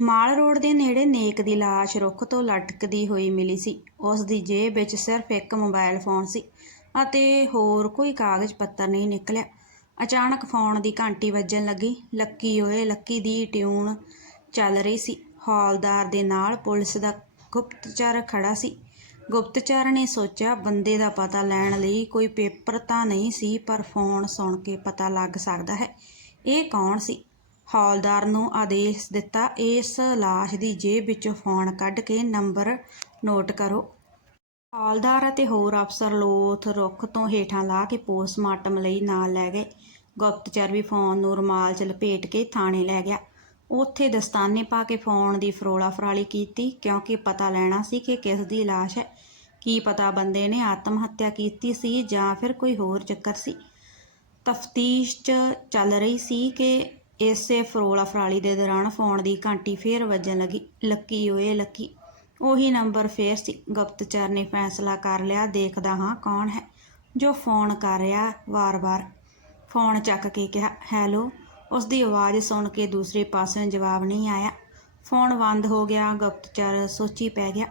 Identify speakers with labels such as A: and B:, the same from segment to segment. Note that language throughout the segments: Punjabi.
A: ਮਾਲ ਰੋਡ ਦੇ ਨੇੜੇ ਨੇਕ ਦੀ ਲਾਸ਼ ਰੁੱਖ ਤੋਂ ਲਟਕਦੀ ਹੋਈ ਮਿਲੀ ਸੀ। ਉਸ ਦੀ ਜੇਬ ਵਿੱਚ ਸਿਰਫ ਇੱਕ ਮੋਬਾਈਲ ਫੋਨ ਸੀ ਅਤੇ ਹੋਰ ਕੋਈ ਕਾਗਜ਼ ਪੱਤਰ ਨਹੀਂ ਨਿਕਲਿਆ। ਅਚਾਨਕ ਫੋਨ ਦੀ ਘੰਟੀ ਵੱਜਣ ਲੱਗੀ। ਲੱਕੀ ਓਏ, ਲੱਕੀ ਦੀ ਟਿਊਨ ਚੱਲ ਰਹੀ ਸੀ। ਹੌਲਦਾਰ ਦੇ ਨਾਲ ਪੁਲਿਸ ਦਾ ਗੁਪਤਚਰ ਖੜਾ ਸੀ। ਗੁਪਤਚਰ ਨੇ ਸੋਚਿਆ, ਬੰਦੇ ਦਾ ਪਤਾ ਲੈਣ ਲਈ ਕੋਈ ਪੇਪਰ ਤਾਂ ਨਹੀਂ ਸੀ, ਪਰ ਫੋਨ ਸੁਣ ਕੇ ਪਤਾ ਲੱਗ ਸਕਦਾ ਹੈ, ਇਹ ਕੌਣ ਸੀ? ਹੌਲਦਾਰ ਨੂੰ ਆਦੇਸ਼ ਦਿੱਤਾ। ਇਸ ਲਾਸ਼ ਦੀ ਜੇਬ ਵਿੱਚੋਂ ਫੋਨ ਕੱਢ ਕੇ ਨੰਬਰ ਨੋਟ ਕਰੋ। ਹੌਲਦਾਰ ਅਤੇ ਹੋਰ ਅਫਸਰ ਲੋਥ ਰੁੱਖ ਤੋਂ ਹੇਠਾਂ ਲਾ ਕੇ ਪੋਸਟਮਾਰਟਮ ਲਈ ਨਾਲ ਲੈ ਗਏ। ਗੁਪਤਚਰ ਵੀ ਫੋਨ ਨੂੰ ਰੁਮਾਲ 'ਚ ਲਪੇਟ ਕੇ ਥਾਣੇ ਲੈ ਗਿਆ। ਉੱਥੇ ਦਸਤਾਨੇ ਪਾ ਕੇ ਫੋਨ ਦੀ ਫਰੋਲਾ ਫਰਾਲੀ ਕੀਤੀ, ਕਿਉਂਕਿ ਪਤਾ ਲੈਣਾ ਸੀ ਕਿ ਕਿਸ ਦੀ ਲਾਸ਼ ਹੈ। ਕੀ ਪਤਾ ਬੰਦੇ ਨੇ ਆਤਮ ਹੱਤਿਆ ਕੀਤੀ ਸੀ ਜਾਂ ਫਿਰ ਕੋਈ ਹੋਰ ਚੱਕਰ ਸੀ। ਤਫਤੀਸ਼ 'ਚ ਚੱਲ ਰਹੀ ਸੀ ਕਿ ਇਸੇ ਫਰੋਲਾ ਫਰਾਲੀ ਦੇ ਦੌਰਾਨ ਫੋਨ ਦੀ ਘੰਟੀ ਫੇਰ ਵੱਜਣ ਲੱਗੀ, ਲੱਕੀ ਓਏ ਲੱਕੀ। ਉਹੀ ਨੰਬਰ ਫੇਰ ਸੀ। ਗੁਪਤਚਰ ਨੇ ਫੈਸਲਾ ਕਰ ਲਿਆ, ਦੇਖਦਾ ਹਾਂ ਕੌਣ ਹੈ, ਜੋ ਫੋਨ ਕਰ ਰਿਹਾ ਵਾਰ-ਵਾਰ। ਫੋਨ ਚੱਕ ਕੇ ਕਿਹਾ, ਹੈਲੋ। ਉਸ ਦੀ ਆਵਾਜ਼ ਸੁਣ ਕੇ ਦੂਸਰੇ ਪਾਸਿਓਂ ਜਵਾਬ ਨਹੀਂ ਆਇਆ। ਫੋਨ ਬੰਦ ਹੋ ਗਿਆ ਗੁਪਤਚਰ ਸੋਚੀ ਪੈ ਗਿਆ।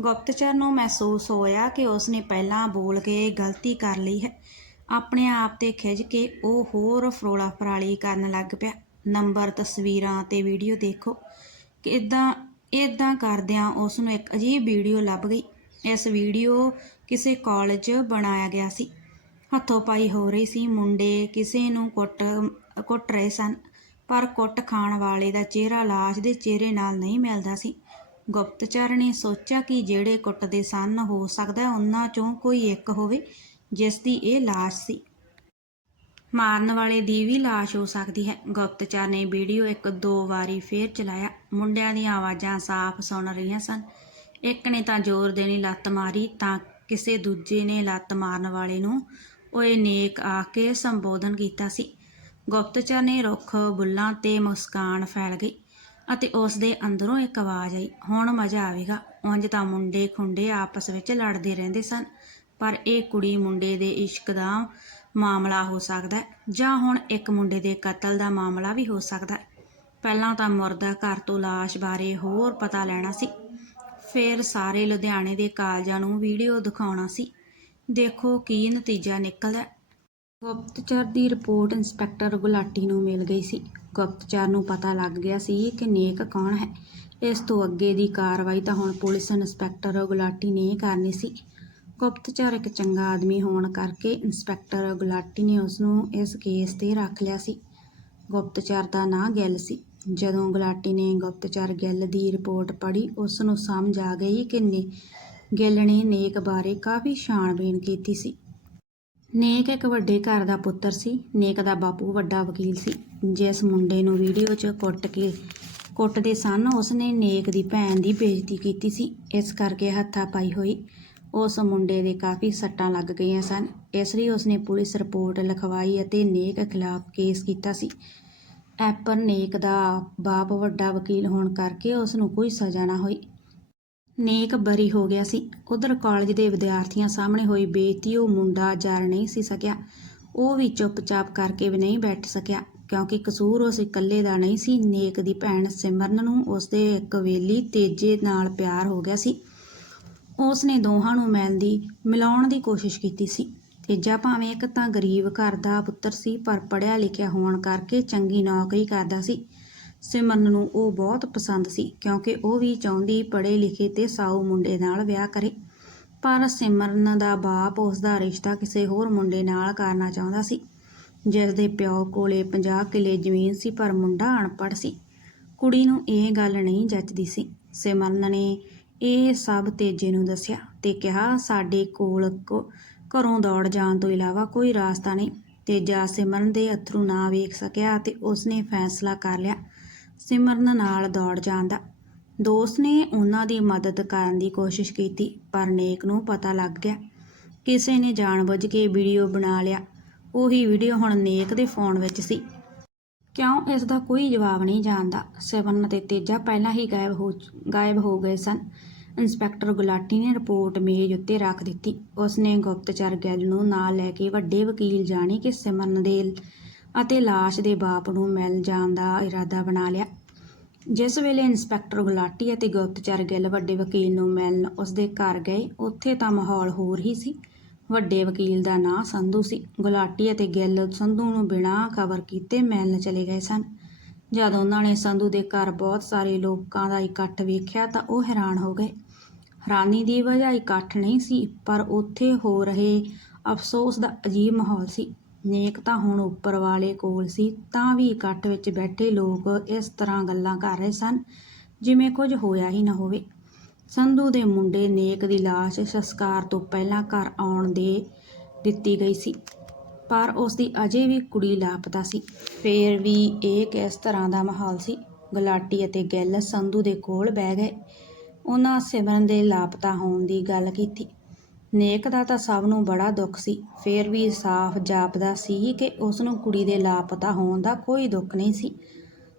A: ਗੁਪਤਚਰ ਨੂੰ ਮਹਿਸੂਸ ਹੋਇਆ ਕਿ ਉਸਨੇ ਪਹਿਲਾਂ ਬੋਲ ਕੇ ਗਲਤੀ ਕਰ ਲਈ ਹੈ। ਆਪਣੇ ਆਪ ਤੇ ਖਿੱਚ ਕੇ ਉਹ ਹੋਰ ਫਰੋਲਾ ਫਰਾਲੀ ਕਰਨ ਲੱਗ ਪਿਆ। ਨੰਬਰ, ਤਸਵੀਰਾਂ ਤੇ ਵੀਡੀਓ ਦੇਖੋ ਕਿ ਇਦਾਂ ਇਦਾਂ ਕਰਦਿਆਂ ਉਸ ਨੂੰ ਇੱਕ ਅਜੀਬ ਵੀਡੀਓ ਲੱਭ ਗਈ। ਇਸ ਵੀਡੀਓ ਕਿਸੇ ਕਾਲਜ ਬਣਾਇਆ ਗਿਆ ਸੀ। ਹੱਥੋਂ ਪਾਈ ਹੋ ਰਹੀ ਸੀ। ਮੁੰਡੇ ਕਿਸੇ ਨੂੰ ਕੁੱਟ ਕੁੱਟ ਰਹੇ ਸਨ, ਪਰ ਕੁੱਟ ਖਾਣ ਵਾਲੇ ਦਾ ਚਿਹਰਾ ਲਾਸ਼ ਦੇ ਚਿਹਰੇ ਨਾਲ ਨਹੀਂ ਮਿਲਦਾ ਸੀ। ਗੁਪਤਚਰ ਨੇ ਸੋਚਿਆ ਕਿ ਜਿਹੜੇ ਕੁੱਟਦੇ ਸਨ, ਹੋ ਸਕਦਾ ਉਹਨਾਂ ਚੋਂ ਕੋਈ ਇੱਕ ਹੋਵੇ, ਜਿਸ ਦੀ ਇਹ ਲਾਸ਼ ਸੀ। ਮਾਰਨ ਵਾਲੇ ਦੀ ਵੀ ਲਾਸ਼ ਹੋ ਸਕਦੀ ਹੈ। ਗੁਪਤਚਰ ਨੇ ਵੀਡੀਓ ਇੱਕ ਦੋ ਵਾਰੀ ਫੇਰ ਚਲਾਇਆ। ਮੁੰਡਿਆਂ ਦੀਆਂ ਆਵਾਜ਼ਾਂ ਸਾਫ਼ ਸੁਣ ਰਹੀਆਂ ਸਨ। ਇੱਕ ਨੇ ਤਾਂ ਜ਼ੋਰ ਦੇਣੀ ਲੱਤ ਮਾਰੀ, ਤਾਂ ਕਿਸੇ ਦੂਜੇ ਨੇ ਲੱਤ ਮਾਰਨ ਵਾਲੇ ਨੂੰ ਓਏ ਨੇਕ ਆ ਕੇ ਸੰਬੋਧਨ ਕੀਤਾ ਸੀ। ਗੁਪਤਚਰ ਨੇ ਰੁੱਖ, ਬੁੱਲਾਂ ਤੇ ਮੁਸਕਾਨ ਫੈਲ ਗਈ ਅਤੇ ਉਸ ਦੇ ਅੰਦਰੋਂ ਇੱਕ ਆਵਾਜ਼ ਆਈ। ਹੁਣ ਮਜ਼ਾ ਆਵੇਗਾ। ਉਂਝ ਤਾਂ ਮੁੰਡੇ ਖੁੰਡੇ ਆਪਸ ਵਿੱਚ ਲੜਦੇ ਰਹਿੰਦੇ ਸਨ, ਪਰ ਇਹ ਕੁੜੀ ਮੁੰਡੇ ਦੇ ਇਸ਼ਕ ਦਾ ਮਾਮਲਾ ਹੋ ਸਕਦਾ ਜਾਂ ਹੁਣ ਇੱਕ ਮੁੰਡੇ ਦੇ ਕਤਲ ਦਾ ਮਾਮਲਾ ਵੀ ਹੋ ਸਕਦਾ ਪਹਿਲਾਂ ਤਾਂ ਮੁਰਦਾ ਘਰ ਤੋਂ ਲਾਸ਼ ਬਾਰੇ ਹੋਰ ਪਤਾ ਲੈਣਾ ਸੀ। ਫਿਰ ਸਾਰੇ ਲੁਧਿਆਣੇ ਦੇ ਕਾਲਜਾਂ ਨੂੰ ਵੀਡੀਓ ਦਿਖਾਉਣਾ ਸੀ। ਦੇਖੋ ਕੀ ਨਤੀਜਾ ਨਿਕਲਦਾ ਗੁਪਤਚਰ ਦੀ ਰਿਪੋਰਟ ਇੰਸਪੈਕਟਰ ਗੁਲਾਟੀ ਨੂੰ ਮਿਲ ਗਈ ਸੀ। ਗੁਪਤਚਰ ਨੂੰ ਪਤਾ ਲੱਗ ਗਿਆ ਸੀ ਕਿ ਨੇਕ ਕੌਣ ਹੈ। ਇਸ ਤੋਂ ਅੱਗੇ ਦੀ ਕਾਰਵਾਈ ਤਾਂ ਹੁਣ ਪੁਲਿਸ ਇੰਸਪੈਕਟਰ ਗੁਲਾਟੀ ਨੇ ਕਰਨੀ ਸੀ। ਗੁਪਤਚਰ ਇੱਕ ਚੰਗਾ ਆਦਮੀ ਹੋਣ ਕਰਕੇ ਇੰਸਪੈਕਟਰ ਗੁਲਾਟੀ ਨੇ ਉਸ ਨੂੰ ਇਸ ਕੇਸ ਤੇ ਰੱਖ ਲਿਆ ਸੀ। ਗੁਪਤਚਰ ਦਾ ਨਾਂ ਗਿੱਲ ਸੀ। ਜਦੋਂ ਗੁਲਾਟੀ ਨੇ ਗੁਪਤਚਰ ਗਿੱਲ ਦੀ ਰਿਪੋਰਟ ਪੜ੍ਹੀ ਉਸ ਨੂੰ ਸਮਝ ਆ ਗਈ ਕਿ ਨੇ ਗਿੱਲ ਨੇ ਨੇਕ ਬਾਰੇ ਕਾਫੀ ਛਾਣਬੀਣ ਕੀਤੀ ਸੀ। ਨੇਕ ਇੱਕ ਵੱਡੇ ਘਰ ਦਾ ਪੁੱਤਰ ਸੀ। ਨੇਕ ਦਾ ਬਾਪੂ ਵੱਡਾ ਵਕੀਲ ਸੀ। ਜਿਸ ਮੁੰਡੇ ਨੂੰ ਵੀਡੀਓ 'ਚ ਕੁੱਟ ਕੇ ਕੁੱਟਦੇ ਸਨ, ਉਸਨੇ ਨੇਕ ਦੀ ਭੈਣ ਦੀ ਬੇਇੱਜ਼ਤੀ ਕੀਤੀ ਸੀ। ਇਸ ਕਰਕੇ ਹੱਥਾ ਪਾਈ ਹੋਈ ਉਸ ਮੁੰਡੇ ਦੇ ਕਾਫੀ ਸੱਟਾਂ ਲੱਗ ਗਈਆਂ ਸਨ। ਇਸ ਲਈ ਉਸਨੇ ਪੁਲਿਸ ਰਿਪੋਰਟ ਲਿਖਵਾਈ ਅਤੇ ਨੇਕ ਖਿਲਾਫ ਕੇਸ ਕੀਤਾ ਸੀ। ਐਪਰ ਨੇਕ ਦਾ ਬਾਪ ਵੱਡਾ ਵਕੀਲ ਹੋਣ ਕਰਕੇ ਉਸ ਨੂੰ ਕੋਈ ਸਜ਼ਾ ਨਾ ਹੋਈ। ਨੇਕ ਬਰੀ ਹੋ ਗਿਆ ਸੀ। ਉਧਰ ਕਾਲਜ ਦੇ ਵਿਦਿਆਰਥੀਆਂ ਸਾਹਮਣੇ ਹੋਈ ਬੇਇੱਜ਼ਤੀ ਉਹ ਮੁੰਡਾ ਜਰ ਨਹੀਂ ਸੀ ਸਕਿਆ। ਉਹ ਵੀ ਚੁੱਪਚਾਪ ਕਰਕੇ ਵੀ ਨਹੀਂ ਬੈਠ ਸਕਿਆ, ਕਿਉਂਕਿ ਕਸੂਰ ਉਸ ਇਕੱਲੇ ਦਾ ਨਹੀਂ ਸੀ। ਨੇਕ ਦੀ ਭੈਣ ਸਿਮਰਨ ਨੂੰ ਉਸਦੇ ਇੱਕ ਵੇਲੀ ਤੇਜੇ ਨਾਲ ਪਿਆਰ ਹੋ ਗਿਆ ਸੀ। ਉਸ ਨੇ ਦੋਹਾਂ ਨੂੰ ਮਿਲਦੀ ਮਿਲਾਉਣ ਦੀ ਕੋਸ਼ਿਸ਼ ਕੀਤੀ ਸੀ। ਤੇਜਾ ਭਾਵੇਂ ਇੱਕ ਤਾਂ ਗਰੀਬ ਘਰ ਦਾ ਪੁੱਤਰ ਸੀ, ਪਰ ਪੜ੍ਹਿਆ ਲਿਖਿਆ ਹੋਣ ਕਰਕੇ ਚੰਗੀ ਨੌਕਰੀ ਕਰਦਾ ਸੀ। ਸਿਮਰਨ ਨੂੰ ਉਹ ਬਹੁਤ ਪਸੰਦ ਸੀ, ਕਿਉਂਕਿ ਉਹ ਵੀ ਚਾਹੁੰਦੀ ਪੜ੍ਹੇ ਲਿਖੇ ਤੇ ਸਾਊ ਮੁੰਡੇ ਨਾਲ ਵਿਆਹ ਕਰੇ। ਪਰ ਸਿਮਰਨ ਦਾ ਬਾਪ ਉਸ ਦਾ ਰਿਸ਼ਤਾ ਕਿਸੇ ਹੋਰ ਮੁੰਡੇ ਨਾਲ ਕਰਨਾ ਚਾਹੁੰਦਾ ਸੀ ਜਿਸ ਦੇ ਪਿਓ ਕੋਲੇ 50 ਕਿੱਲੇ ਜ਼ਮੀਨ ਸੀ, ਪਰ ਮੁੰਡਾ ਅਨਪੜ੍ਹ ਸੀ। ਕੁੜੀ ਨੂੰ ਇਹ ਗੱਲ ਨਹੀਂ ਜੱਚਦੀ ਸੀ। ਸਿਮਰਨ ਨੇ ਇਹ ਸਭ ਤੇਜੇ ਨੂੰ ਦੱਸਿਆ ਤੇ ਕਿਹਾ, ਸਾਡੇ ਕੋਲ ਕੋ- ਘਰੋਂ ਦੌੜ ਜਾਣ ਤੋਂ ਇਲਾਵਾ ਕੋਈ ਰਾਸਤਾ ਨਹੀਂ। ਤੇਜਾ ਸਿਮਰਨ ਦੇ ਅਥਰੂ ਨਾ ਵੇਖ ਸਕਿਆ ਤੇ ਉਸਨੇ ਫੈਸਲਾ ਕਰ ਲਿਆ, ਸਿਮਰਨ ਨਾਲ ਦੌੜ ਜਾਣ ਦਾ। ਦੋਸਤ ਨੇ ਉਹਨਾਂ ਦੀ ਮਦਦ ਕਰਨ ਦੀ ਕੋਸ਼ਿਸ਼ ਕੀਤੀ, ਪਰ ਨੇਕ ਨੂੰ ਪਤਾ ਲੱਗ ਗਿਆ। ਕਿਸੇ ਨੇ ਜਾਣਬੁੱਝ ਕੇ ਵੀਡੀਓ ਬਣਾ ਲਿਆ। ਉਹੀ ਵੀਡੀਓ ਹੁਣ ਨੇਕ ਦੇ ਫੋਨ ਵਿੱਚ ਸੀ। ਕਿਉਂ ਇਸ ਦਾ ਕੋਈ ਜਵਾਬ ਨਹੀਂ ਜਾਣਦਾ? ਸਿਮਰਨ ਅਤੇ ਤੇਜਾ ਪਹਿਲਾਂ ਹੀ ਗਾਇਬ ਹੋ ਗਾਇਬ ਹੋ ਗਏ ਸਨ। ਇੰਸਪੈਕਟਰ ਗੁਲਾਟੀ ਨੇ ਰਿਪੋਰਟ ਮੇਜ਼ ਉੱਤੇ ਰੱਖ ਦਿੱਤੀ। ਉਸ ਨੇ ਗੁਪਤਚਰ ਗਿੱਲ ਨੂੰ ਨਾਲ ਲੈ ਕੇ ਵੱਡੇ ਵਕੀਲ ਜਾਣੀ ਕਿ ਸਿਮਰਨ ਦੇ ਅਤੇ ਲਾਸ਼ ਦੇ ਬਾਪ ਨੂੰ ਮਿਲ ਜਾਣ ਦਾ ਇਰਾਦਾ ਬਣਾ ਲਿਆ। ਜਿਸ ਵੇਲੇ ਇੰਸਪੈਕਟਰ ਗੁਲਾਟੀ ਅਤੇ ਗੁਪਤਚਰ ਗਿੱਲ ਵੱਡੇ ਵਕੀਲ ਨੂੰ ਮਿਲਣ ਉਸਦੇ ਘਰ ਗਏ, ਉੱਥੇ ਤਾਂ ਮਾਹੌਲ ਹੋਰ ਹੀ ਸੀ। ਵੱਡੇ ਵਕੀਲ ਦਾ ਨਾਂ ਸੰਧੂ ਸੀ। ਗੁਲਾਟੀ ਅਤੇ ਗਿੱਲ ਸੰਧੂ ਨੂੰ ਬਿਨਾਂ ਖਬਰ ਕੀਤੇ ਮਿਲਣ ਚਲੇ ਗਏ ਸਨ। ਜਦ ਉਹਨਾਂ ਨੇ ਸੰਧੂ ਦੇ ਘਰ ਬਹੁਤ ਸਾਰੇ ਲੋਕਾਂ ਦਾ ਇਕੱਠ ਵੇਖਿਆ ਤਾਂ ਉਹ ਹੈਰਾਨ ਹੋ ਗਏ। ਹੈਰਾਨੀ ਦੀ ਵਜ੍ਹਾ ਇਕੱਠ ਨਹੀਂ ਸੀ, ਪਰ ਉੱਥੇ ਹੋ ਰਹੇ ਅਫਸੋਸ ਦਾ ਅਜੀਬ ਮਾਹੌਲ ਸੀ। ਨੇਕ ਤਾਂ ਹੁਣ ਉੱਪਰ ਵਾਲੇ ਕੋਲ ਸੀ, ਤਾਂ ਵੀ ਇਕੱਠ ਵਿੱਚ ਬੈਠੇ ਲੋਕ ਇਸ ਤਰ੍ਹਾਂ ਗੱਲਾਂ ਕਰ ਰਹੇ ਸਨ, ਜਿਵੇਂ ਕੁਝ ਹੋਇਆ ਹੀ ਨਾ ਹੋਵੇ। ਸੰਧੂ ਦੇ ਮੁੰਡੇ ਨੇਕ ਦੀ ਲਾਸ਼ ਸੰਸਕਾਰ ਤੋਂ ਪਹਿਲਾਂ ਘਰ ਆਉਣ ਦੇ ਦਿੱਤੀ ਗਈ ਸੀ, ਪਰ ਉਸ ਦੀ ਅਜੇ ਵੀ ਕੁੜੀ ਲਾਪਤਾ ਸੀ। ਫੇਰ ਵੀ ਇਹ ਕਿਸ ਤਰ੍ਹਾਂ ਦਾ ਮਾਹੌਲ ਸੀ? ਗੁਲਾਟੀ ਅਤੇ ਗਿੱਲ ਸੰਧੂ ਦੇ ਕੋਲ ਬਹਿ ਗਏ। ਉਹਨਾਂ ਸਿਮਰਨ ਦੇ ਲਾਪਤਾ ਹੋਣ ਦੀ ਗੱਲ ਕੀਤੀ। ਨੇਕ ਦਾ ਤਾਂ ਸਭ ਨੂੰ ਬੜਾ ਦੁੱਖ ਸੀ। ਫੇਰ ਵੀ ਸਾਫ਼ ਜਾਪਦਾ ਸੀ ਕਿ ਉਸ ਨੂੰ ਕੁੜੀ ਦੇ ਲਾਪਤਾ ਹੋਣ ਦਾ ਕੋਈ ਦੁੱਖ ਨਹੀਂ ਸੀ।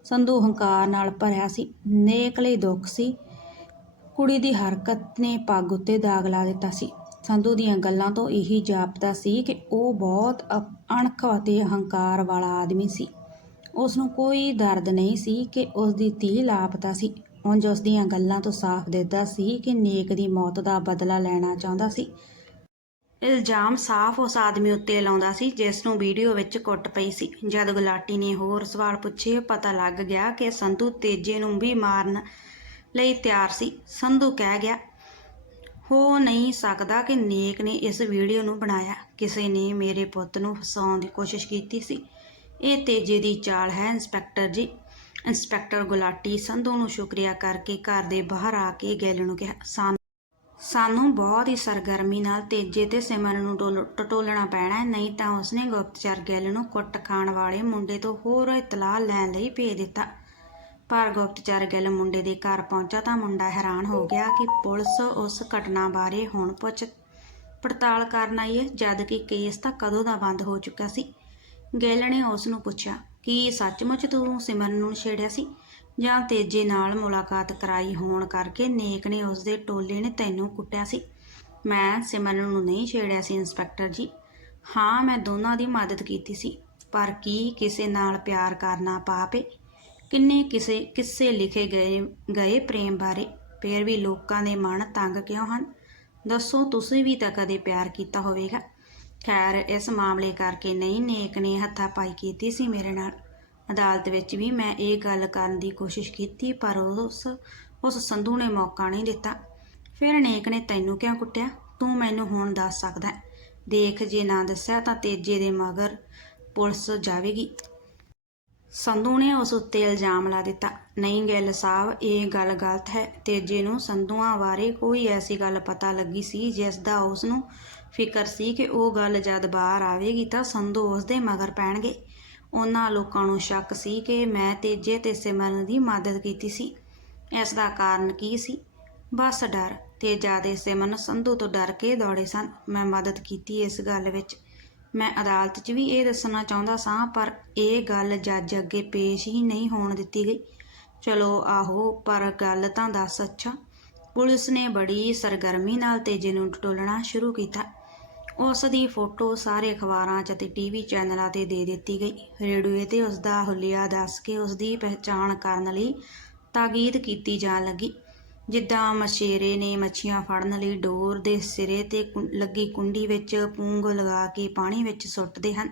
A: ਸੰਧੂ ਹੰਕਾਰ ਨਾਲ ਭਰਿਆ ਸੀ। ਨੇਕ ਲਈ ਦੁੱਖ ਸੀ। ਕੁੜੀ ਦੀ ਹਰਕਤ ਨੇ ਪੱਗ ਉੱਤੇ ਦਾਗ ਲਾ ਦਿੱਤਾ ਸੀ। ਸੰਧੂ ਦੀਆਂ ਗੱਲਾਂ ਤੋਂ ਇਹੀ ਜਾਪਦਾ ਸੀ ਕਿ ਉਹ ਬਹੁਤ ਅਣਖ ਅਤੇ ਅਹੰਕਾਰ ਵਾਲਾ ਆਦਮੀ ਸੀ। ਉਸ ਨੂੰ ਕੋਈ ਦਰਦ ਨਹੀਂ ਸੀ ਕਿ ਉਸ ਦੀ ਧੀ ਲਾਪਤਾ ਸੀ। ਉਂਝ ਉਸ ਦੀਆਂ ਗੱਲਾਂ ਤੋਂ ਸਾਫ਼ ਦਿਸਦਾ ਸੀ ਕਿ ਨੇਕ ਦੀ ਮੌਤ ਦਾ ਬਦਲਾ ਲੈਣਾ ਚਾਹੁੰਦਾ ਸੀ। ਇਲਜ਼ਾਮ ਸਾਫ਼ ਉਸ ਆਦਮੀ ਉੱਤੇ ਲਾਉਂਦਾ ਸੀ, ਜਿਸ ਨੂੰ ਵੀਡੀਓ ਵਿੱਚ ਕੁੱਟ ਪਈ ਸੀ। ਜਦ ਗੁਲਾਟੀ ਨੇ ਹੋਰ ਸਵਾਲ ਪੁੱਛੇ, ਪਤਾ ਲੱਗ ਗਿਆ ਕਿ ਸੰਧੂ ਤੇਜੇ ਨੂੰ ਵੀ ਮਾਰਨ ਲਈ ਤਿਆਰ ਸੀ। ਸੰਧੂ ਕਹਿ ਗਿਆ, ਹੋ ਨਹੀਂ ਸਕਦਾ ਕਿ ਨੇਕ ਨੇ ਇਸ ਵੀਡੀਓ ਨੂੰ ਬਣਾਇਆ। ਕਿਸੇ ਨੇ ਮੇਰੇ ਪੁੱਤ ਨੂੰ ਫਸਾਉਣ ਦੀ ਕੋਸ਼ਿਸ਼ ਕੀਤੀ ਸੀ। ਇਹ ਤੇਜੇ ਦੀ ਚਾਲ ਹੈ, ਇੰਸਪੈਕਟਰ ਜੀ। ਇੰਸਪੈਕਟਰ ਗੁਲਾਟੀ ਸੰਧੂ ਨੂੰ ਸ਼ੁਕਰੀਆ ਕਰਕੇ ਘਰ ਦੇ ਬਾਹਰ ਆ ਕੇ ਗੈਲ ਨੂੰ ਕਿਹਾ, "ਸਾਨੂੰ- ਸਾਨੂੰ ਬਹੁਤ ਹੀ ਸਰਗਰਮੀ ਨਾਲ ਤੇਜੇ ਤੇ ਸਿਮਰਨ ਨੂੰ ਟੋਲ- ਟਟੋਲਣਾ ਪੈਣਾ ਨਹੀਂ ਤਾਂ ਉਸਨੇ ਗੁਪਤਚਰ ਗਿੱਲ ਨੂੰ ਕੁੱਟ ਖਾਣ ਵਾਲੇ ਮੁੰਡੇ ਤੋਂ ਹੋਰ ਇਤਲਾਹ ਲੈਣ ਲਈ ਭੇਜ ਦਿੱਤਾ। ਪਰ ਗੁਪਤਚਰ ਗਿੱਲ ਮੁੰਡੇ ਦੇ ਘਰ ਪਹੁੰਚਾ ਤਾਂ ਮੁੰਡਾ ਹੈਰਾਨ ਹੋ ਗਿਆ ਕਿ ਪੁਲਿਸ ਉਸ ਘਟਨਾ ਬਾਰੇ ਹੁਣ ਪੁੱਛ ਪੜਤਾਲ ਕਰਨ ਆਈ ਹੈ, ਜਦ ਕਿ ਕੇਸ ਤਾਂ ਕਦੋਂ ਦਾ ਬੰਦ ਹੋ ਚੁੱਕਾ ਸੀ। ਗਿੱਲ ਨੇ ਉਸ ਨੂੰ ਪੁੱਛਿਆ, ਕਿ ਸੱਚਮੁੱਚ ਤੂੰ ਸਿਮਰਨ ਨੂੰ ਛੇੜਿਆ ਸੀ? ਜਾਂ ਤੇਜੇ ਨਾਲ ਮੁਲਾਕਾਤ ਕਰਾਈ ਹੋਣ ਕਰਕੇ ਨੇਕ ਨੇ ਉਸ ਦੇ ਟੋਲੇ ਨੇ ਤੈਨੂੰ ਕੁੱਟਿਆ ਸੀ? ਮੈਂ ਸਿਮਰਨ ਨੂੰ ਨਹੀਂ ਛੇੜਿਆ ਸੀ, ਇੰਸਪੈਕਟਰ ਜੀ। ਹਾਂ, ਮੈਂ ਦੋਨਾਂ ਦੀ ਮਦਦ ਕੀਤੀ ਸੀ, ਪਰ ਕੀ ਕਿਸੇ ਨਾਲ ਪਿਆਰ ਕਰਨਾ ਪਾਪੇ ਕਿੰਨੇ ਕਿਸੇ ਕਿੱਸੇ ਲਿਖੇ ਗਏ ਗਏ ਪ੍ਰੇਮ ਬਾਰੇ? ਫਿਰ ਵੀ ਲੋਕਾਂ ਦੇ ਮਨ ਤੰਗ ਕਿਉਂ ਹਨ? ਦੱਸੋ ਤੁਸੀਂ ਵੀ ਤਾਂ ਕਦੇ ਪਿਆਰ ਕੀਤਾ ਹੋਵੇਗਾ। ਖੈਰ, ਇਸ ਮਾਮਲੇ ਕਰਕੇ ਨਹੀਂ ਨੇਕ ਨੇ ਹੱਥਾਪਾਈ ਕੀਤੀ ਸੀ ਮੇਰੇ ਨਾਲ। ਅਦਾਲਤ ਵਿੱਚ ਵੀ ਮੈਂ ਇਹ ਗੱਲ ਕਰਨ ਦੀ ਕੋਸ਼ਿਸ਼ ਕੀਤੀ, ਪਰ ਉਸ ਉਸ ਸੰਧੂ ਨੇ ਮੌਕਾ ਨਹੀਂ ਦਿੱਤਾ। ਫਿਰ ਨੇਕ ਨੇ ਤੈਨੂੰ ਕਿਉਂ ਕੁੱਟਿਆ? ਤੂੰ ਮੈਨੂੰ ਹੁਣ ਦੱਸ ਸਕਦਾ ਦੇਖ, ਜੇ ਨਾ ਦੱਸਿਆ ਤਾਂ ਤੇਜੇ ਦੇ ਮਗਰ ਪੁਲਿਸ ਜਾਵੇਗੀ। ਸੰਧੂ ਨੇ ਉਸ ਉੱਤੇ ਇਲਜ਼ਾਮ ਲਾ ਦਿੱਤਾ। ਨਹੀਂ ਗਿੱਲ ਸਾਹਿਬ, ਇਹ ਗੱਲ ਗਲਤ ਹੈ। ਤੇਜੇ ਨੂੰ ਸੰਧੂਆਂ ਬਾਰੇ ਕੋਈ ਐਸੀ ਗੱਲ ਪਤਾ ਲੱਗੀ ਸੀ ਜਿਸ ਦਾ ਉਸ ਨੂੰ ਫਿਕਰ ਸੀ ਕਿ ਉਹ ਗੱਲ ਜਦ ਬਾਹਰ ਆਵੇਗੀ ਤਾਂ ਸੰਧੂ ਉਸ ਦੇ ਮਗਰ ਪੈਣਗੇ। ਉਹਨਾਂ ਲੋਕਾਂ ਨੂੰ ਸ਼ੱਕ ਸੀ ਕਿ ਮੈਂ ਤੇਜੇ ਤੇ ਸਿਮਰਨ ਦੀ ਮਦਦ ਕੀਤੀ ਸੀ। ਇਸ ਦਾ ਕਾਰਨ ਕੀ ਸੀ? ਬਸ ਡਰ। ਤੇਜਾ ਦੇ ਸਿਮਰਨ ਸੰਧੂ ਤੋਂ ਡਰ ਕੇ ਦੌੜੇ ਸਨ। ਮੈਂ ਮਦਦ ਕੀਤੀ ਇਸ ਗੱਲ ਵਿੱਚ। ਮੈਂ ਅਦਾਲਤ 'ਚ ਵੀ ਇਹ ਦੱਸਣਾ ਚਾਹੁੰਦਾ ਸਾਂ, ਪਰ ਇਹ ਗੱਲ ਜੱਜ ਅੱਗੇ ਪੇਸ਼ ਹੀ ਨਹੀਂ ਹੋਣ ਦਿੱਤੀ ਗਈ। ਚਲੋ ਆਹੋ, ਪਰ ਗੱਲ ਤਾਂ ਦੱਸ ਅੱਛਾ। ਪੁਲਿਸ ਨੇ ਬੜੀ ਸਰਗਰਮੀ ਨਾਲ ਤੇਜੇ ਨੂੰ ਟਟੋਲਣਾ ਸ਼ੁਰੂ ਕੀਤਾ। ਉਸ ਦੀ ਫੋਟੋ ਸਾਰੇ ਅਖਬਾਰਾਂ 'ਚ ਅਤੇ ਟੀਵੀ ਚੈਨਲਾਂ ਤੇ ਦੇ ਦਿੱਤੀ ਗਈ। ਰੇਡੀਓ ਤੇ ਉਸ ਦਾ ਹੁਲੀਆ ਦੱਸ ਕੇ ਉਸ ਦੀ ਪਹਿਚਾਣ ਕਰਨ ਲਈ ਤਾਕੀਦ ਕੀਤੀ ਜਾਣ ਲੱਗੀ। ਜਿੱਦਾਂ ਮਛੇਰੇ ਨੇ ਮੱਛੀਆਂ ਫੜਨ ਲਈ ਡੋਰ ਦੇ ਸਿਰੇ ਤੇ ਲੱਗੀ ਕੁੰਡੀ ਵਿੱਚ ਪੂੰਗ ਲਗਾ ਕੇ ਪਾਣੀ ਵਿੱਚ ਸੁੱਟਦੇ ਹਨ।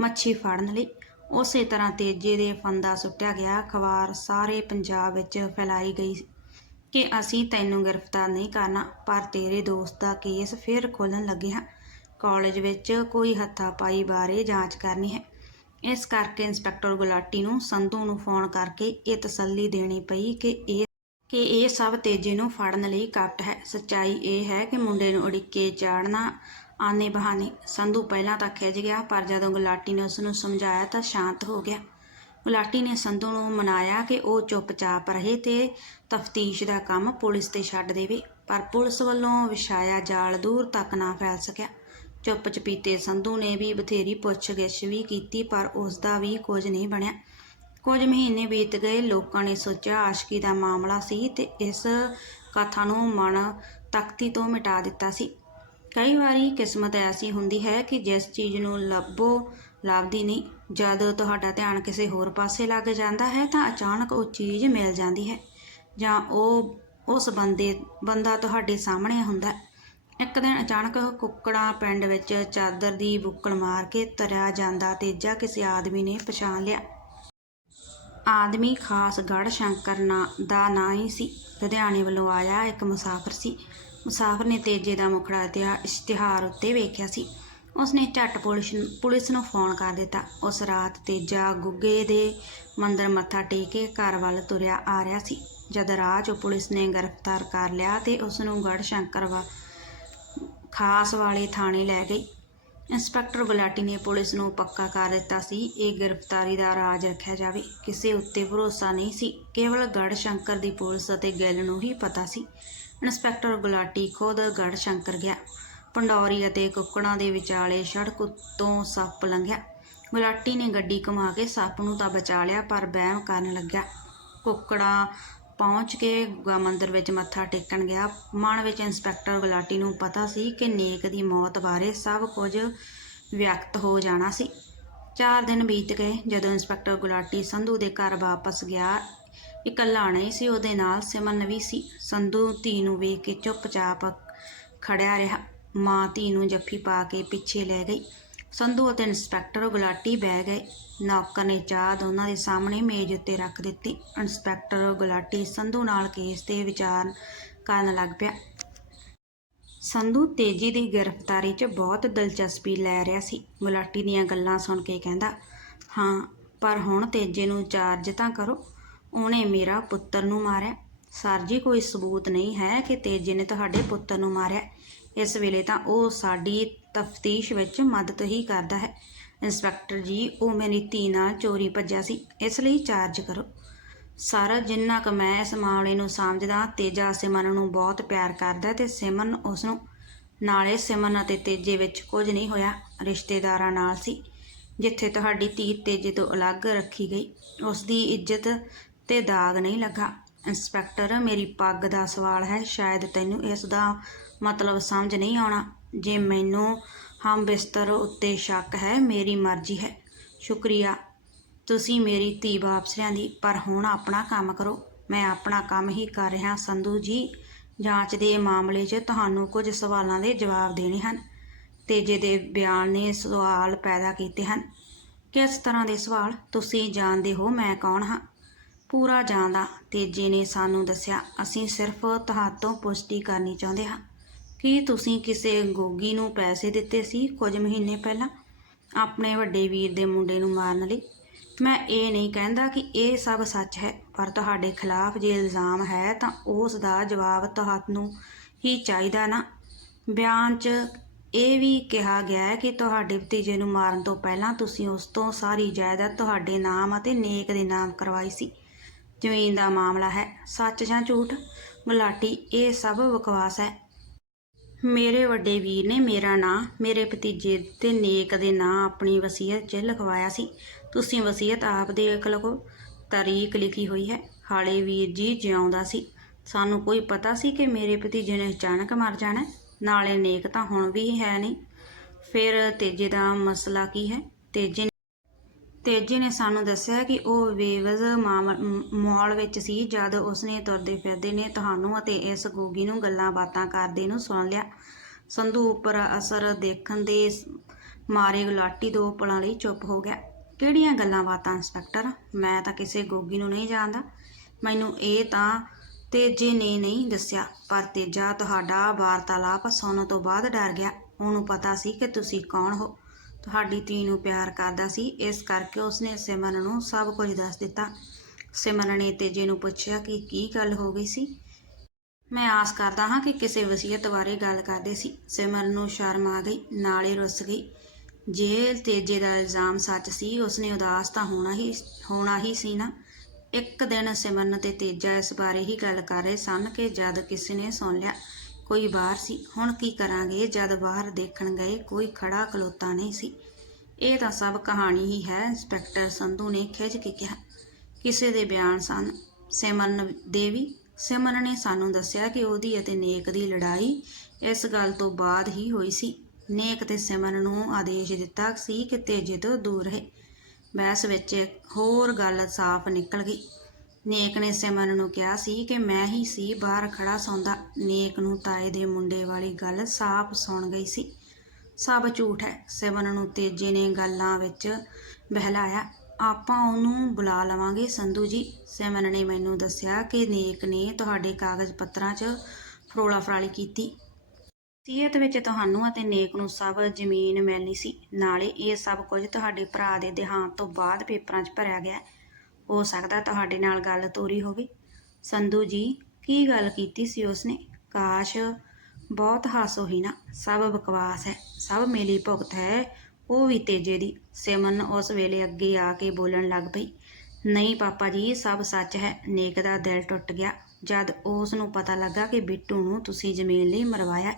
A: ਮੱਛੀ ਫੜਨ ਲਈ ਉਸੇ ਤਰ੍ਹਾਂ ਤੇਜੇ ਦੇ ਫੰਦਾ ਸੁੱਟਿਆ ਗਿਆ। ਅਖਬਾਰ ਸਾਰੇ ਪੰਜਾਬ ਵਿੱਚ ਫੈਲਾਈ ਗਈ ਕਿ ਅਸੀਂ ਤੈਨੂੰ ਗ੍ਰਿਫਤਾਰ ਨਹੀਂ ਕਰਨਾ, ਪਰ ਤੇਰੇ ਦੋਸਤ ਦਾ ਕੇਸ ਫਿਰ ਖੋਲਣ ਲੱਗੇ ਹਾਂ। ਕਾਲਜ ਵਿੱਚ ਕੋਈ ਹੱਥਾਪਾਈ ਬਾਰੇ ਜਾਂਚ ਕਰਨੀ ਹੈ। ਇਸ ਕਰਕੇ ਇੰਸਪੈਕਟਰ ਗੁਲਾਟੀ ਨੂੰ ਸੰਧੂ ਨੂੰ ਫੋਨ ਕਰਕੇ ਇਹ ਤਸੱਲੀ ਦੇਣੀ ਪਈ ਕਿ ਇਹ ਕਿ ਇਹ ਸਭ ਤੇਜੇ ਨੂੰ ਫੜਨ ਲਈ ਕੱਟ ਹੈ। ਸੱਚਾਈ ਇਹ ਹੈ ਕਿ ਮੁੰਡੇ ਨੂੰ ਉੜੀਕੇ ਚਾੜਨਾ ਆਨੇ ਬਹਾਨੇ ਸੰਧੂ ਪਹਿਲਾਂ ਤਾਂ ਖਿੱਚ ਗਿਆ, ਪਰ ਜਦੋਂ ਗੁਲਾਟੀ ਨੇ ਉਸ ਨੂੰ ਸਮਝਾਇਆ ਤਾਂ ਸ਼ਾਂਤ ਹੋ ਗਿਆ। ਗੁਲਾਟੀ ਨੇ ਸੰਧੂ ਨੂੰ ਮਨਾਇਆ ਕਿ ਉਹ ਚੁੱਪਚਾਪ ਰਹੇ ਤੇ ਤਫਤੀਸ਼ ਦਾ ਕੰਮ ਪੁਲਿਸ ਤੇ ਛੱਡ ਦੇਵੇ, ਪਰ ਪੁਲਿਸ ਵੱਲੋਂ ਵਿਛਾਇਆ ਜਾਲ ਦੂਰ ਤੱਕ ਨਾ ਫੈਲ ਸਕਿਆ। ਚੁੱਪ ਚਪੀਤੇ ਸੰਧੂ ਨੇ ਵੀ ਬਥੇਰੀ ਪੁੱਛਗਿੱਛ ਵੀ ਕੀਤੀ, ਪਰ ਉਸ ਦਾ ਵੀ ਕੁਝ ਨਹੀਂ ਬਣਿਆ। ਕੁਝ ਮਹੀਨੇ ਬੀਤ ਗਏ, ਲੋਕਾਂ ਨੇ ਸੋਚਿਆ ਆਸ਼ਕੀ ਦਾ ਮਾਮਲਾ ਸੀ ਤੇ ਇਸ ਕਥਾ ਨੂੰ ਮਨ ਤਖਤੀ ਤੋਂ ਮਿਟਾ ਦਿੱਤਾ ਸੀ। ਕਈ ਵਾਰੀ ਕਿਸਮਤ ਐਸੀ ਹੁੰਦੀ ਹੈ ਕਿ ਜਿਸ ਚੀਜ਼ ਨੂੰ ਲੱਭੋ, ਲੱਭਦੀ ਨਹੀਂ। ਜਦ ਤੁਹਾਡਾ ਧਿਆਨ ਕਿਸੇ ਹੋਰ ਪਾਸੇ ਲੱਗ ਜਾਂਦਾ ਹੈ ਤਾਂ ਅਚਾਨਕ ਉਹ ਚੀਜ਼ ਮਿਲ ਜਾਂਦੀ ਹੈ ਜਾਂ ਉਹ, ਉਸ ਬੰਦੇ, ਬੰਦਾ ਤੁਹਾਡੇ ਸਾਹਮਣੇ ਹੁੰਦਾ ਇੱਕ ਦਿਨ ਅਚਾਨਕ ਕੁੱਕੜਾਂ ਪਿੰਡ ਵਿੱਚ ਚਾਦਰ ਦੀ ਬੁੱਕਲ ਮਾਰ ਕੇ ਤਰਿਆ ਜਾਂਦਾ, ਤੇਜਾ ਕਿਸੇ ਆਦਮੀ ਨੇ ਪਛਾਣ ਲਿਆ। ਆਦਮੀ ਖਾਸ ਗੜ ਸ਼ੰਕਰ ਨਾ, ਦਾ ਨਾਂ ਹੀ ਸੀ। ਲੁਧਿਆਣੇ ਵੱਲੋਂ ਆਇਆ ਇੱਕ ਮੁਸਾਫਰ ਸੀ। ਮੁਸਾਫਰ ਨੇ ਤੇਜੇ ਦਾ ਮੁਖੜਾ ਤੇ ਇਸ਼ਤਿਹਾਰ ਉੱਤੇ ਵੇਖਿਆ ਸੀ। ਉਸਨੇ ਝੱਟ ਪੁਲਿਸ ਪੁਲਿਸ ਨੂੰ ਫੋਨ ਕਰ ਦਿੱਤਾ। ਉਸ ਰਾਤ ਤੇਜਾ ਗੁੱਗੇ ਦੇ ਮੰਦਰ ਮੱਥਾ ਟੇਕ ਕੇ ਘਰ ਵੱਲ ਤੁਰਿਆ ਆ ਰਿਹਾ ਸੀ। ਜਦ ਰਾਹ 'ਚੋਂ ਪੁਲਿਸ ਨੇ ਗ੍ਰਿਫਤਾਰ ਕਰ ਲਿਆ ਤੇ ਉਸ ਨੂੰ ਗੜ ਸ਼ੰਕਰ ਵਾ, ਖਾਸ ਵਾਲੇ ਥਾਣੇ ਲੈ ਗਈ। ਇੰਸਪੈਕਟਰ ਗੁਲਾਟੀ ਨੇ ਪੁਲਿਸ ਨੂੰ ਪੱਕਾ ਕਰ ਦਿੱਤਾ ਸੀ, ਇਹ ਗ੍ਰਿਫਤਾਰੀ ਦਾ ਰਾਜ ਰੱਖਿਆ ਜਾਵੇ। ਕਿਸੇ ਉੱਤੇ ਭਰੋਸਾ ਨਹੀਂ ਸੀ, ਕੇਵਲ ਗੜ ਸ਼ੰਕਰ ਦੀ ਪੁਲਿਸ ਅਤੇ ਗਿੱਲ ਨੂੰ ਹੀ ਪਤਾ ਸੀ। ਇੰਸਪੈਕਟਰ ਗੁਲਾਟੀ ਖੁਦ ਗੜ ਸ਼ੰਕਰ ਗਿਆ। ਪੰਡੌਰੀ ਅਤੇ ਕੁੱਕੜਾਂ ਦੇ ਵਿਚਾਲੇ ਸੜਕ ਉੱਤੋਂ ਸੱਪ ਲੰਘਿਆ। ਗੁਲਾਟੀ ਨੇ ਗੱਡੀ ਘੁਮਾ ਕੇ ਸੱਪ ਨੂੰ ਤਾਂ ਬਚਾ ਲਿਆ, ਪਰ ਵਹਿਮ ਕਰਨ ਲੱਗਿਆ। ਕੁੱਕੜਾਂ ਪਹੁੰਚ ਕੇ ਗੁਗਾ ਮੰਦਿਰ ਵਿੱਚ ਮੱਥਾ ਟੇਕਣ ਗਿਆ। ਮਨ ਵਿੱਚ ਇੰਸਪੈਕਟਰ ਗੁਲਾਟੀ ਨੂੰ ਪਤਾ ਸੀ ਕਿ ਨੇਕ ਦੀ ਮੌਤ ਬਾਰੇ ਸਭ ਕੁਝ ਵਿਅਕਤ ਹੋ ਜਾਣਾ ਸੀ। ਚਾਰ ਦਿਨ ਬੀਤ ਗਏ ਜਦੋਂ ਇੰਸਪੈਕਟਰ ਗੁਲਾਟੀ ਸੰਧੂ ਦੇ ਘਰ ਵਾਪਸ ਗਿਆ। ਇਕੱਲਾ ਨਹੀਂ ਸੀ, ਉਹਦੇ ਨਾਲ ਸਿਮਨ ਵੀ ਸੀ। ਸੰਧੂ ਧੀ ਨੂੰ ਵੇਖ ਕੇ ਚੁੱਪਚਾਪ ਖੜਿਆ ਰਿਹਾ। ਮਾਂ ਧੀ ਨੂੰ ਜੱਫੀ ਪਾ ਕੇ ਪਿੱਛੇ ਲੈ ਗਈ। ਸੰਧੂ ਅਤੇ ਇੰਸਪੈਕਟਰ ਗੁਲਾਟੀ ਬਹਿ ਗਏ। ਨੌਕਰ ਨੇ ਚਾਹ ਦੋਨਾਂ ਦੇ ਸਾਹਮਣੇ ਮੇਜ਼ ਉੱਤੇ ਰੱਖ ਦਿੱਤੀ। ਇੰਸਪੈਕਟਰ ਗੁਲਾਟੀ ਸੰਧੂ ਨਾਲ ਕੇਸ ਤੇ ਵਿਚਾਰ ਕਰਨ ਲੱਗ ਪਿਆ। ਸੰਧੂ ਤੇਜੀ ਦੀ ਗ੍ਰਿਫਤਾਰੀ 'ਚ ਬਹੁਤ ਦਿਲਚਸਪੀ ਲੈ ਰਿਹਾ ਸੀ। ਗੁਲਾਟੀ ਦੀਆਂ ਗੱਲਾਂ ਸੁਣ ਕੇ ਕਹਿੰਦਾ, ਹਾਂ, ਪਰ ਹੁਣ ਤੇਜੇ ਨੂੰ ਚਾਰਜ ਤਾਂ ਕਰੋ। ਉਹਨੇ ਮੇਰਾ ਪੁੱਤਰ ਨੂੰ ਮਾਰਿਆ। ਸਰ ਜੀ, ਕੋਈ ਸਬੂਤ ਨਹੀਂ ਹੈ ਕਿ ਤੇਜੇ ਨੇ ਤੁਹਾਡੇ ਪੁੱਤਰ ਨੂੰ ਮਾਰਿਆ। ਇਸ ਵੇਲੇ ਤਾਂ ਉਹ ਸਾਡੀ ਤਫਤੀਸ਼ ਵਿੱਚ ਮਦਦ ਹੀ ਕਰਦਾ ਹੈ। ਇੰਸਪੈਕਟਰ ਜੀ, ਉਹ ਮੇਰੀ ਧੀ ਨਾਲ ਚੋਰੀ ਭੱਜਿਆ ਸੀ। ਇਸ ਲਈ ਚਾਰਜ ਕਰੋ। ਸਰ ਜਿੰਨਾ ਕੁ ਮੈਂ ਇਸ ਮਾਮਲੇ ਨੂੰ ਸਮਝਦਾ, ਤੇਜਾ ਸਿਮਨ ਨੂੰ ਬਹੁਤ ਪਿਆਰ ਕਰਦਾ ਤੇ ਸਿਮਨ ਉਸ ਨੂੰ ਨਾਲੇ ਸਿਮਨ ਅਤੇ ਤੇਜੇ ਵਿੱਚ ਕੁਝ ਨਹੀਂ ਹੋਇਆ, ਰਿਸ਼ਤੇਦਾਰਾਂ ਨਾਲ ਸੀ, ਜਿੱਥੇ ਤੁਹਾਡੀ ਧੀ ਤੇਜੇ ਤੋਂ ਅਲੱਗ ਰੱਖੀ ਗਈ। ਉਸ ਦੀ ਇੱਜ਼ਤ ਤੇ ਦਾਗ ਨਹੀਂ ਲੱਗਾ। ਇੰਸਪੈਕਟਰ, ਮੇਰੀ ਪੱਗ ਦਾ ਸਵਾਲ ਹੈ, ਸ਼ਾਇਦ ਤੈਨੂੰ ਇਸ ਦਾ ਮਤਲਬ ਸਮਝ ਨਹੀਂ ਆਉਣਾ। ਜੇ ਮੈਨੂੰ ਹਮ ਬਿਸਤਰ ਉੱਤੇ ਸ਼ੱਕ ਹੈ, ਮੇਰੀ ਮਰਜ਼ੀ ਹੈ। ਸ਼ੁਕਰੀਆ। ਤੁਸੀਂ ਮੇਰੀ ਧੀ ਵਾਪਸ ਲਿਆਂਦੀ ਪਰ ਹੁਣ ਆਪਣਾ ਕੰਮ ਕਰੋ। ਮੈਂ ਆਪਣਾ ਕੰਮ ਹੀ ਕਰ ਰਿਹਾ, ਸੰਧੂ ਜੀ। ਜਾਂਚ ਦੇ ਮਾਮਲੇ 'ਚ ਤੁਹਾਨੂੰ ਕੁਝ ਸਵਾਲਾਂ ਦੇ ਜਵਾਬ ਦੇਣੇ ਹਨ। ਤੇਜੇ ਦੇ ਬਿਆਨ ਨੇ ਸਵਾਲ ਪੈਦਾ ਕੀਤੇ ਹਨ। ਕਿਸ ਤਰ੍ਹਾਂ ਦੇ ਸਵਾਲ? ਤੁਸੀਂ ਜਾਣਦੇ ਹੋ ਮੈਂ ਕੌਣ ਹਾਂ। ਪੂਰਾ ਜਾਣਦਾ। ਤੇਜੇ ਨੇ ਸਾਨੂੰ ਦੱਸਿਆ, ਅਸੀਂ ਸਿਰਫ ਤੁਹਾਤੋਂ ਪੁਸ਼ਟੀ ਕਰਨੀ ਚਾਹੁੰਦੇ ਹਾਂ। ਕੀ ਤੁਸੀਂ ਕਿਸੇ ਗੋਗੀ ਨੂੰ ਪੈਸੇ ਦਿੱਤੇ ਸੀ ਕੁਝ ਮਹੀਨੇ ਪਹਿਲਾਂ ਆਪਣੇ ਵੱਡੇ ਵੀਰ ਦੇ ਮੁੰਡੇ ਨੂੰ ਮਾਰਨ ਲਈ? ਮੈਂ ਇਹ ਨਹੀਂ ਕਹਿੰਦਾ ਕਿ ਇਹ ਸਭ ਸੱਚ ਹੈ, ਪਰ ਤੁਹਾਡੇ ਖਿਲਾਫ ਜੇ ਇਲਜ਼ਾਮ ਹੈ ਤਾਂ ਉਸ ਦਾ ਜਵਾਬ ਤੁਹਾਨੂੰ ਹੀ ਚਾਹੀਦਾ ਨਾ। ਬਿਆਨ 'ਚ ਇਹ ਵੀ ਕਿਹਾ ਗਿਆ ਹੈ ਕਿ ਤੁਹਾਡੇ ਭਤੀਜੇ ਨੂੰ ਮਾਰਨ ਤੋਂ ਪਹਿਲਾਂ ਤੁਸੀਂ ਉਸ ਤੋਂ ਸਾਰੀ ਜਾਇਦਾਦ ਤੁਹਾਡੇ ਨਾਮ ਅਤੇ ਨੇਕ ਦੇ ਨਾਮ ਕਰਵਾਈ ਸੀ। ਜ਼ਮੀਨ ਦਾ ਮਾਮਲਾ ਹੈ, ਸੱਚ ਜਾਂ ਝੂਠ? ਗੁਲਾਟੀ ਇਹ ਸਭ ਬਕਵਾਸ ਹੈ। ਮੇਰੇ ਵੱਡੇ ਵੀਰ ਨੇ ਮੇਰਾ ਨਾਂ, ਮੇਰੇ ਭਤੀਜੇ ਤੇ ਨੇਕ ਦੇ ਨਾਂ ਆਪਣੀ ਵਸੀਅਤ 'ਚ ਲਿਖਵਾਇਆ ਸੀ। ਤੁਸੀਂ ਵਸੀਅਤ ਆਪ ਦੇਖ ਲਓ ਤਾਰੀਖ ਲਿਖੀ ਹੋਈ ਹੈ। ਹਾਲੇ ਵੀਰ ਜੀ ਜਿਉਂਦਾ ਸੀ। ਸਾਨੂੰ ਕੋਈ ਪਤਾ ਸੀ ਕਿ ਮੇਰੇ ਭਤੀਜੇ ਨੇ ਅਚਾਨਕ ਮਰ ਜਾਣਾ ਨਾਲੇ ਨੇਕ ਤਾਂ ਹੁਣ ਵੀ ਹੈ ਨਹੀਂ। ਫਿਰ ਤੇਜੇ ਦਾ ਮਸਲਾ ਕੀ ਹੈ? ਤੇਜੇ ਤੇਜੇ ਨੇ ਸਾਨੂੰ ਦੱਸਿਆ ਕਿ ਉਹ ਵੇਵਜ਼ ਮਾਲ ਵਿੱਚ ਸੀ ਜਦ ਉਸਨੇ ਤੁਰਦੇ ਫਿਰਦੇ ਨੇ ਤੁਹਾਨੂੰ ਅਤੇ ਇਸ ਗੋਗੀ ਨੂੰ ਗੱਲਾਂ ਬਾਤਾਂ ਕਰਦੇ ਨੂੰ ਸੁਣ ਲਿਆ। ਸੰਧੂ ਉੱਪਰ ਅਸਰ ਦੇਖਣ ਦੇ ਮਾਰੇ ਗੁਲਾਟੀ ਦੋ ਪਲਾਂ ਲਈ ਚੁੱਪ ਹੋ ਗਿਆ। ਕਿਹੜੀਆਂ ਗੱਲਾਂ ਬਾਤਾਂ, ਇੰਸਪੈਕਟਰ? ਮੈਂ ਤਾਂ ਕਿਸੇ ਗੋਗੀ ਨੂੰ ਨਹੀਂ ਜਾਣਦਾ। ਮੈਨੂੰ ਇਹ ਤਾਂ ਤੇਜੇ ਨੇ ਨਹੀਂ ਦੱਸਿਆ, ਪਰ ਤੇਜਾ ਤੁਹਾਡਾ ਵਾਰਤਾਲਾਪ ਸੁਣਨ ਤੋਂ ਬਾਅਦ ਡਰ ਗਿਆ। ਉਹਨੂੰ ਪਤਾ ਸੀ ਕਿ ਤੁਸੀਂ ਕੌਣ ਹੋ। ਤੁਹਾਡੀ ਧੀ ਨੂੰ ਪਿਆਰ ਕਰਦਾ ਸੀ, ਇਸ ਕਰਕੇ ਉਸਨੇ ਸਿਮਰਨ ਨੂੰ ਸਭ ਕੁਝ ਦੱਸ ਦਿੱਤਾ। ਸਿਮਰਨ ਨੇ ਤੇਜੇ ਨੂੰ ਪੁੱਛਿਆ ਕਿ ਕੀ ਗੱਲ ਹੋ ਗਈ ਸੀ? ਮੈਂ ਆਸ ਕਰਦਾ ਹਾਂ ਕਿ ਕਿਸੇ ਵਸੀਅਤ ਬਾਰੇ ਗੱਲ ਕਰਦੇ ਸੀ। ਸਿਮਰਨ ਨੂੰ ਸ਼ਰਮ ਆ ਗਈ, ਨਾਲੇ ਰੁੱਸ ਗਈ। ਜੇ ਤੇਜੇ ਦਾ ਇਲਜ਼ਾਮ ਸੱਚ ਸੀ, ਉਸਨੇ ਉਦਾਸ ਤਾਂ ਹੋਣਾ ਹੀ ਹੋਣਾ ਹੀ ਸੀ ਨਾ। ਇੱਕ ਦਿਨ ਸਿਮਰਨ ਤੇ ਤੇਜਾ ਇਸ ਬਾਰੇ ਹੀ ਗੱਲ ਕਰ ਰਹੇ ਸਨ ਕਿ ਜਦ ਕਿਸੇ ਨੇ ਸੁਣ ਲਿਆ ਕੋਈ ਬਾਹਰ ਸੀ। ਹੁਣ ਕੀ ਕਰਾਂਗੇ? ਜਦ ਬਾਹਰ ਦੇਖਣ ਗਏ, ਕੋਈ ਖੜਾ ਖਲੋਤਾ ਨਹੀਂ ਸੀ। ਇਹ ਤਾਂ ਸਭ ਕਹਾਣੀ ਹੀ ਹੈ। ਇੰਸਪੈਕਟਰ ਸੰਧੂ ਨੇ ਖਿੱਚ ਕੇ ਕਿਹਾ, ਕਿਸੇ ਦੇ ਬਿਆਨ ਸਨ। ਸਿਮਰਨ ਦੇਵੀ, ਸਿਮਰਨ ਨੇ ਸਾਨੂੰ ਦੱਸਿਆ ਕਿ ਉਹਦੀ ਅਤੇ ਨੇਕ ਦੀ ਲੜਾਈ ਇਸ ਗੱਲ ਤੋਂ ਬਾਅਦ ਹੀ ਹੋਈ ਸੀ। ਨੇਕ ਤੇ ਸਿਮਰਨ ਨੂੰ ਆਦੇਸ਼ ਦਿੱਤਾ ਸੀ ਕਿ ਤੇਜੇ ਤੋਂ ਦੂਰ ਰਹੇ। ਬਹਿਸ ਵਿੱਚ ਹੋਰ ਗੱਲ ਸਾਫ਼ ਨਿਕਲ ਗਈ। ਨੇਕ ਨੇ ਸਿਮਰਨ ਨੂੰ ਕਿਹਾ ਸੀ ਕਿ ਮੈਂ ਹੀ ਸੀ, ਬਾਹਰ ਖੜਾ ਸੌਂਦਾ। ਨੇਕ ਨੂੰ ਤਾਏ ਦੇ ਮੁੰਡੇ ਵਾਲੀ ਗੱਲ ਸਾਫ਼ ਸੁਣ ਗਈ ਸੀ। ਸਭ ਝੂਠ ਹੈ, ਸਿਮਰਨ ਨੂੰ ਤੇਜੇ ਨੇ ਗੱਲਾਂ ਵਿੱਚ ਬਹਿਲਾਇਆ। ਆਪਾਂ ਉਹਨੂੰ ਬੁਲਾ ਲਵਾਂਗੇ, ਸੰਧੂ ਜੀ। ਸਿਮਰਨ ਨੇ ਮੈਨੂੰ ਦੱਸਿਆ ਕਿ ਨੇਕ ਨੇ ਤੁਹਾਡੇ ਕਾਗਜ਼ ਪੱਤਰਾਂ 'ਚ ਫਰੋਲਾ ਫਰਾਲੀ ਕੀਤੀ। ਸੀਅਤ ਵਿੱਚ ਤੁਹਾਨੂੰ ਅਤੇ ਨੇਕ ਨੂੰ ਸਭ ਜ਼ਮੀਨ ਮਿਲਣੀ ਸੀ। ਨਾਲੇ ਇਹ ਸਭ ਕੁਝ ਤੁਹਾਡੇ ਭਰਾ ਦੇ ਦੇਹਾਂਤ ਤੋਂ ਬਾਅਦ ਪੇਪਰਾਂ 'ਚ ਭਰਿਆ ਗਿਆ। ਹੋ ਸਕਦਾ ਤੁਹਾਡੇ ਨਾਲ ਗੱਲ ਤੋਰੀ ਹੋਵੇ। ਸੰਧੂ ਜੀ, ਕੀ ਗੱਲ ਕੀਤੀ ਸੀ ਉਸਨੇ? ਕਾਸ਼ ਬਹੁਤ ਹਾਸੋ ਹੀ ਨਾ। ਸਭ ਬਕਵਾਸ ਹੈ, ਸਭ ਮੇਲੀ ਭੁਗਤ ਹੈ। ਉਹ ਵੀ ਤੇਜੇ ਦੀ। ਸਿਮਨ ਉਸ ਵੇਲੇ ਅੱਗੇ ਆ ਕੇ ਬੋਲਣ ਲੱਗ ਪਈ। ਨਹੀਂ ਪਾਪਾ ਜੀ, ਸਭ ਸੱਚ ਹੈ, ਨੇਕ ਦਾ ਦਿਲ ਟੁੱਟ ਗਿਆ। ਜਦ ਉਸ ਨੂੰ ਪਤਾ ਲੱਗਾ ਕਿ ਬਿੱਟੂ ਨੂੰ ਤੁਸੀਂ ਜ਼ਮੀਨ ਲਈ ਮਰਵਾਇਆ,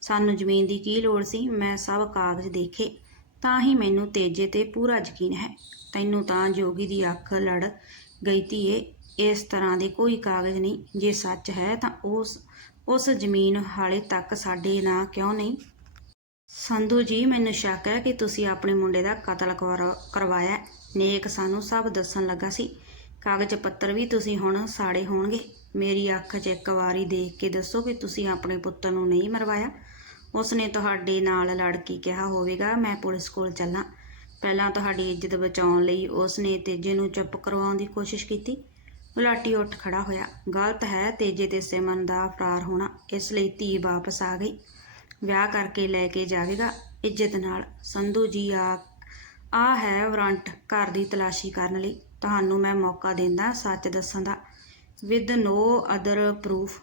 A: ਸਾਨੂੰ ਜ਼ਮੀਨ ਦੀ ਕੀ ਲੋੜ ਸੀ? ਮੈਂ ਸਭ ਕਾਗਜ਼ ਦੇਖੇ। ਤਾਂ ਹੀ ਮੈਨੂੰ ਤੇਜੇ ਤੇ ਪੂਰਾ ਯਕੀਨ ਹੈ। ਤੈਨੂੰ ਤਾਂ ਜੋਗੀ ਦੀ ਅੱਖ ਲੜ ਗਈ ਧੀਏ। ਇਸ ਤਰ੍ਹਾਂ ਦੇ ਕੋਈ ਕਾਗਜ਼ ਨਹੀਂ। ਜੇ ਸੱਚ ਹੈ ਤਾਂ ਉਸ ਉਸ ਜ਼ਮੀਨ ਹਾਲੇ ਤੱਕ ਸਾਡੇ ਨਾਂ ਕਿਉਂ ਨਹੀਂ? ਸੰਧੂ ਜੀ, ਮੈਨੂੰ ਸ਼ੱਕ ਹੈ ਕਿ ਤੁਸੀਂ ਆਪਣੇ ਮੁੰਡੇ ਦਾ ਕਤਲ ਕਰਵਾ- ਕਰਵਾਇਆ ਨੇਕ ਸਾਨੂੰ ਸਭ ਦੱਸਣ ਲੱਗਾ ਸੀ। ਕਾਗਜ਼ ਪੱਤਰ ਵੀ ਤੁਸੀਂ ਹੁਣ ਸਾੜੇ ਹੋਣਗੇ। ਮੇਰੀ ਅੱਖ 'ਚ ਇੱਕ ਵਾਰੀ ਦੇਖ ਕੇ ਦੱਸੋ ਕਿ ਤੁਸੀਂ ਆਪਣੇ ਪੁੱਤਰ ਨੂੰ ਨਹੀਂ ਮਰਵਾਇਆ। ਉਸਨੇ ਤੁਹਾਡੇ ਨਾਲ ਲੜ ਕੇ ਕਿਹਾ ਹੋਵੇਗਾ, ਮੈਂ ਪੁਲਿਸ ਕੋਲ ਚੱਲਾਂ। ਪਹਿਲਾਂ ਤੁਹਾਡੀ ਇੱਜ਼ਤ ਬਚਾਉਣ ਲਈ ਉਸਨੇ ਤੇਜੇ ਨੂੰ ਚੁੱਪ ਕਰਵਾਉਣ ਦੀ ਕੋਸ਼ਿਸ਼ ਕੀਤੀ। ਗੁਲਾਟੀ ਉੱਠ ਖੜਾ ਹੋਇਆ। ਗਲਤ ਹੈ, ਤੇਜੇ ਤੇ ਸਿਮਨ ਦਾ ਫਰਾਰ ਹੋਣਾ। ਇਸ ਲਈ ਧੀ ਵਾਪਸ ਆ ਗਈ। ਵਿਆਹ ਕਰਕੇ ਲੈ ਕੇ ਜਾਵੇਗਾ ਇੱਜ਼ਤ ਨਾਲ। ਸੰਧੂ ਜੀ ਆ ਆ ਹੈ ਵਾਰੰਟ ਘਰ ਦੀ ਤਲਾਸ਼ੀ ਕਰਨ ਲਈ। ਤੁਹਾਨੂੰ ਮੈਂ ਮੌਕਾ ਦਿੰਦਾ, ਸੱਚ ਦੱਸਣ ਦਾ। With no other proof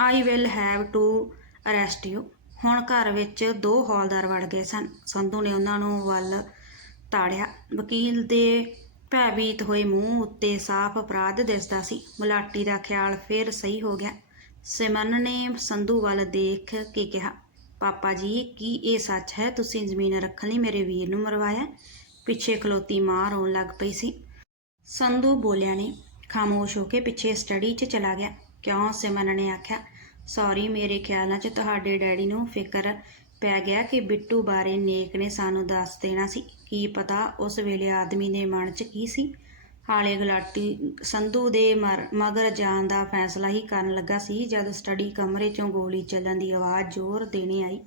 A: I will have to arrest you. ਹੁਣ ਘਰ ਵਿੱਚ ਦੋ ਹੌਲਦਾਰ ਵੜ ਗਏ ਸਨ। ਸੰਧੂ ਨੇ ਉਹਨਾਂ ਨੂੰ ਵੱਲ ਤਾੜਿਆ। ਵਕੀਲ ਦੇ ਭੈਭੀਤ ਹੋਏ ਮੂੰਹ ਉੱਤੇ ਸਾਫ਼ ਅਪਰਾਧ ਦਿਸਦਾ ਸੀ। ਮੁਲਾਟੀ ਦਾ ਖਿਆਲ ਫਿਰ ਸਹੀ ਹੋ ਗਿਆ। ਸਿਮਰਨ ਨੇ ਸੰਧੂ ਵੱਲ ਦੇਖ ਕੇ ਕਿਹਾ, ਪਾਪਾ ਜੀ, ਕੀ ਇਹ ਸੱਚ ਹੈ? ਤੁਸੀਂ ਜ਼ਮੀਨ ਰੱਖਣ ਲਈ ਮੇਰੇ ਵੀਰ ਨੂੰ ਮਰਵਾਇਆ? ਪਿੱਛੇ ਖਲੋਤੀ ਮਾਂ ਰੋਣ ਲੱਗ ਪਈ ਸੀ। ਸੰਧੂ ਬੋਲਿਆ ਨਹੀਂ। ਖਾਮੋਸ਼ ਹੋ ਕੇ ਪਿੱਛੇ ਸਟੱਡੀ 'ਚ ਚਲਾ ਗਿਆ। ਕਿਉਂ? ਸਿਮਰਨ ਨੇ ਆਖਿਆ। ਸੌਰੀ ਮੇਰੇ ਖਿਆਲਾਂ 'ਚ ਤੁਹਾਡੇ ਡੈਡੀ ਨੂੰ ਫਿਕਰ ਪੈ ਗਿਆ ਕਿ ਬਿੱਟੂ ਬਾਰੇ ਨੇਕ ਨੇ ਸਾਨੂੰ ਦੱਸ ਦੇਣਾ ਸੀ। ਕੀ ਪਤਾ ਉਸ ਵੇਲੇ ਆਦਮੀ ਦੇ ਮਨ 'ਚ ਕੀ ਸੀ? ਹਾਲੇ ਗਲਾਟੀ ਸੰਧੂ ਦੇ ਮਰ- ਮਗਰ ਜਾਣ ਦਾ ਫੈਸਲਾ ਹੀ ਕਰਨ ਲੱਗਾ ਸੀ, ਜਦ ਸਟੱਡੀ ਕਮਰੇ 'ਚੋਂ ਗੋਲੀ ਚੱਲਣ ਦੀ ਆਵਾਜ਼ ਜ਼ੋਰ ਦੇਣੇ ਆਈ।